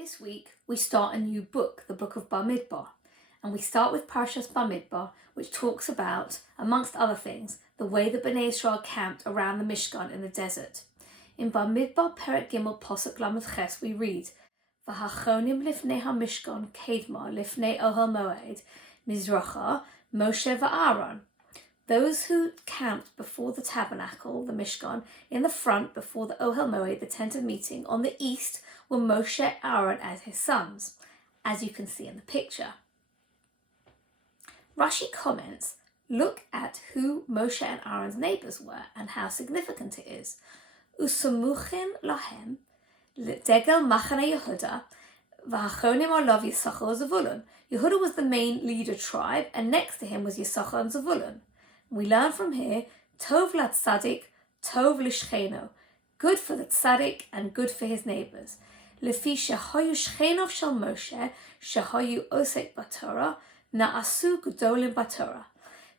This week we start a new book, the book of Bamidbar, and we start with Parshas Bamidbar, which talks about, amongst other things, the way the Bnei Israel camped around the Mishkan in the desert. In Bamidbar Perek Gimel Posuk Lamed Ches we read, V'hachonim lifnei ha-Mishkan kedma lifnei Ohel Moed Mizracha Moshe v'Aharon. Those who camped before the Tabernacle, the Mishkan, in the front before the Ohel Moed, the tent of meeting, on the east were Moshe, Aharon and his sons, as you can see in the picture. Rashi comments, look at who Moshe and Aaron's neighbours were and how significant it is. Usamuchin lahem degel machane Yehuda v'hachonim olav Yissachar and Zevulun. Yehuda was the main leader tribe, and next to him was Issachar and Zebulun. We learn from here, Tov latzadik, Tov lishcheno, good for the tzaddik and good for his neighbours. Lefi shehayu shchenov shel Moshe, shehayu osek b'Torah, na'asu gedolim b'Torah.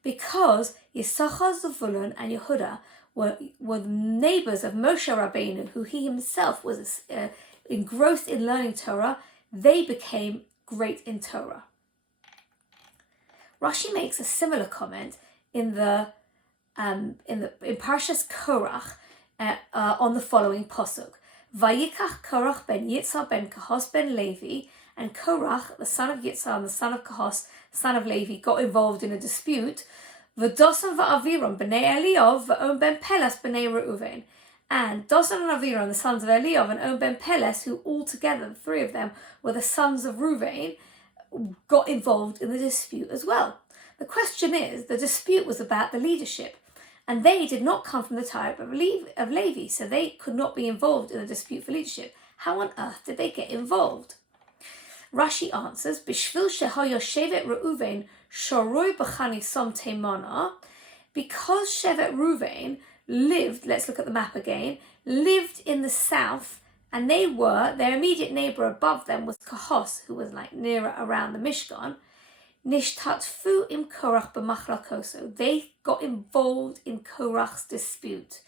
Because Yissachar, Zevulun and Yehuda were the neighbours of Moshe Rabbeinu, who he himself was engrossed in learning Torah, they became great in Torah. Rashi makes a similar comment in Parshas Korach on the following posuk. Vayikach Korach ben Yitzhar ben Kahos ben Levi, and Korach, the son of Yitzhar and the son of Kahos, son of Levi, got involved in a dispute. V'Dosan v'Aviron b'nei Eliyav v'On ben Peles b'nei Reuven. And Dosan and Aviron, the sons of Eliyav, and On ben Peles, who all together, the three of them, were the sons of Reuven, got involved in the dispute as well. The question is, the dispute was about the leadership, and they did not come from the tribe of Levi, so they could not be involved in a dispute for leadership. How on earth did they get involved? Rashi answers, Bishvil shehoyo shevet Reuven shoroi b'chanisom teimana, because Shevet Reuven lived, let's look at the map again, lived in the south, and their immediate neighbour above them was Kahos, who was like nearer around the Mishkan. Nishtatfu im Korach b'machlakoso. They got involved in Korach's dispute.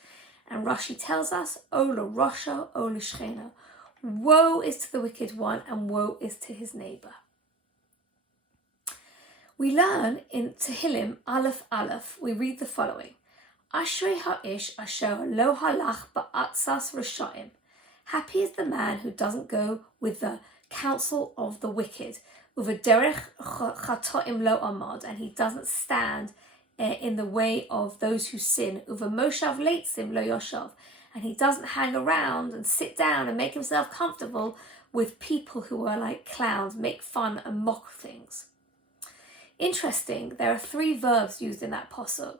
And Rashi tells us, O l'rosha, O l'shchena. Woe is to the wicked one, and woe is to his neighbour. We learn in Tehillim Aleph Aleph, we read the following. Ashrei ha'ish asher lo halach ba'atzas rashaim. Happy is the man who doesn't go with the counsel of the wicked. U'v'derech chatoim lo amad, and he doesn't stand in the way of those who sin. U'v'moshav leitzim lo yoshav, and he doesn't hang around and sit down and make himself comfortable with people who are like clowns, make fun and mock things. Interesting, there are 3 verbs used in that posuk.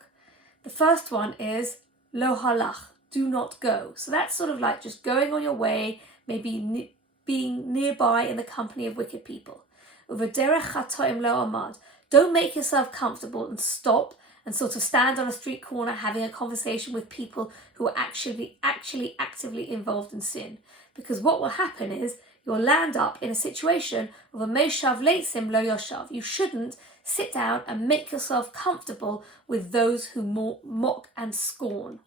The first one is lo halach, do not go. So that's sort of like just going on your way, maybe being nearby in the company of wicked people. U'v'derech chatoim lo amad. Don't make yourself comfortable and stop and sort of stand on a street corner having a conversation with people who are actually actively involved in sin. Because what will happen is you'll land up in a situation of a meshav leitzim lo yoshav. You shouldn't sit down and make yourself comfortable with those who mock and scorn.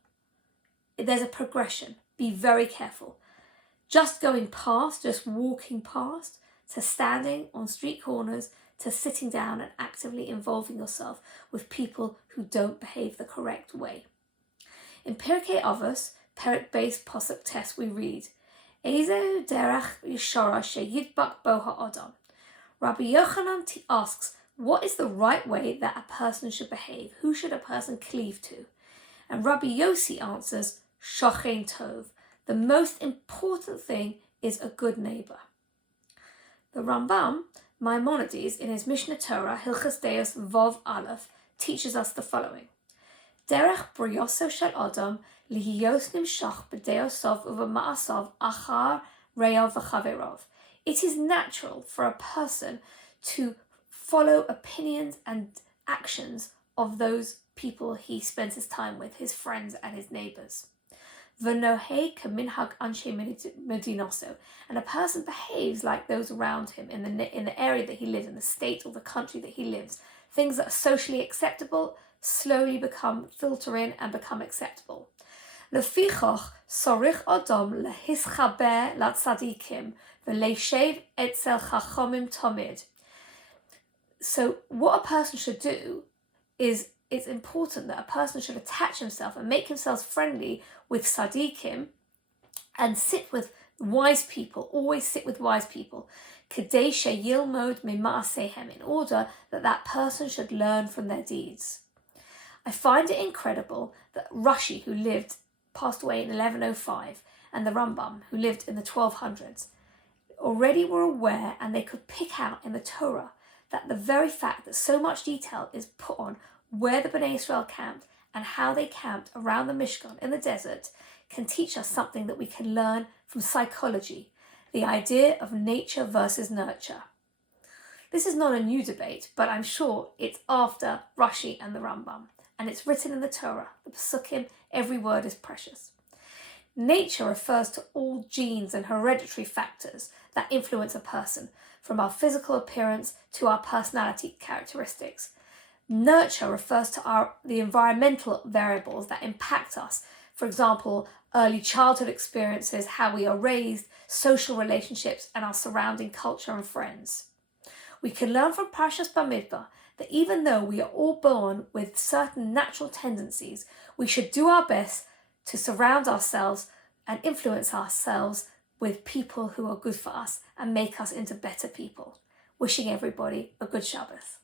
There's a progression. Be very careful. Just going past, just walking past, to standing on street corners, to sitting down and actively involving yourself with people who don't behave the correct way. In Pirkei Avos, Perek Beis Posuk Tes, we read, Ezehu derech yishara sheyidbak bo ha'adam. Rabbi Yochanan asks, what is the right way that a person should behave? Who should a person cleave to? And Rabbi Yossi answers, Shochen Tov. The most important thing is a good neighbour. The Rambam, Maimonides, in his Mishnah Torah, Hilchas Deos Vov Aleph, teaches us the following. Derech brioso shel Adam lihiyos nimshach b'deosov uv'ma'asov achar re'av v'chaverov. It is natural for a person to follow opinions and actions of those people he spends his time with, his friends and his neighbours. V'nohei kaminhag anshe medinoso, and a person behaves like those around him in the area that he lives in, the state or the country that he lives. Things that are socially acceptable slowly filter in and become acceptable. Lefichoch sorich odom lehischaber latzadikim v'leishev etzel chachomim tomid. So what a person should do is, it's important that a person should attach himself and make himself friendly with tzadikim and sit with wise people, always sit with wise people, kedei sheyilmod mima'asehem, in order that that person should learn from their deeds. I find it incredible that Rashi, who passed away in 1105, and the Rambam, who lived in the 1200s, already were aware, and they could pick out in the Torah that the very fact that so much detail is put on where the Bnei Israel camped and how they camped around the Mishkan in the desert can teach us something that we can learn from psychology, the idea of nature versus nurture. This is not a new debate, but I'm sure it's after Rashi and the Rambam, and it's written in the Torah, the Pesukim, every word is precious. Nature refers to all genes and hereditary factors that influence a person, from our physical appearance to our personality characteristics. Nurture refers to the environmental variables that impact us. For example, early childhood experiences, how we are raised, social relationships, and our surrounding culture and friends. We can learn from Parshas Bamidbar that even though we are all born with certain natural tendencies, we should do our best to surround ourselves and influence ourselves with people who are good for us and make us into better people. Wishing everybody a good Shabbos.